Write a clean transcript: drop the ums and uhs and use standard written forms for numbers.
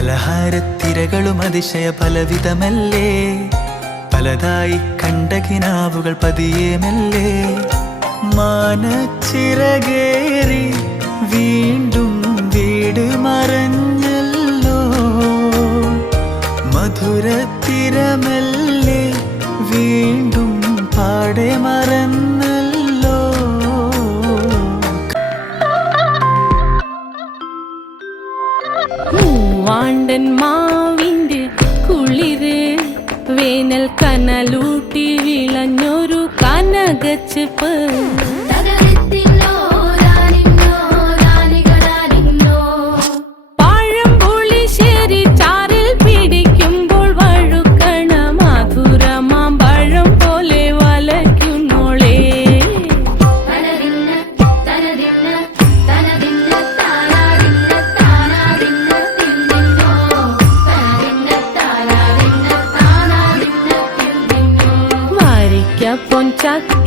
പലഹാരത്തിരകളും അതിശയ പലവിധമല്ലേ, പലതായി കണ്ട കിനാവുകൾ പതിയെ മെല്ലെ മാനച്ചിറകേറി വീണ്ടും വീട് മറഞ്ഞല്ലോ. മധുരത്തിരമല്ലേ വീണ്ടും പാടെ മറന്നല്ലോ. മൂവാണ്ടൻ മാവിന്റെ കുളിര് വേനൽ കനലൂട്ടി വിളഞ്ഞൊരു കനകച്ചെപ്പ്. പഴംപുളിശ്ശേരി ചാറിൽ പിടിക്കുമ്പോൾ വഴുക്കണ മധുരമാം പഴം പോലെ വലയ്ക്കുന്നോളേ. പൊൻചക്ക